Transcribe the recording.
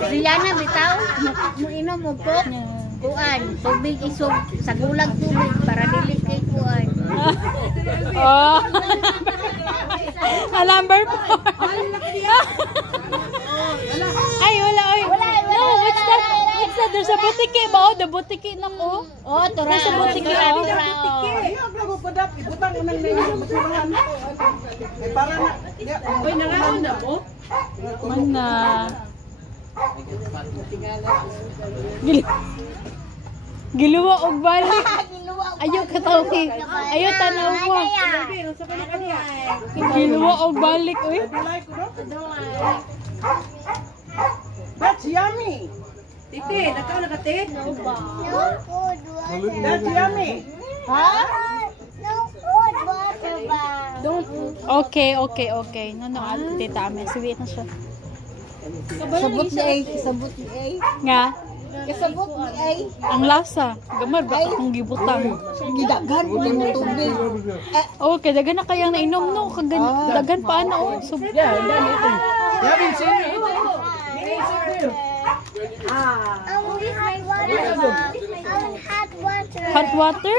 Rihanna bitaw, muinom mo po. Kuan, tubig isog sa gulag tubig para dili kay kuan. Oh. Number 4. Ay, wala, oy. No, what's that? What's that? There's a boutique ba? Oh, the boutique na ko. Oh, tura. There's a boutique. Oh. Uy, nangaon na po? Mana. Giluwa og balik. Ayaw katawin. Ayaw tanaw mo. Giluwa og balik, uy. That's yummy. Titi, nakaon na ka, te? That's yummy. Ha? No food, water ba? Okay. No, tita, may sweet na siya. Sabot ni ay, sabot ni ay. Nga, Kasabot ni ay. ang lasa. Gamar, ba akong gibutang. Gidaghan mo yung tubig. Okay, dagan na kayang nainom, no? Dagan pa, ano, oh. So, Hot water. hot water?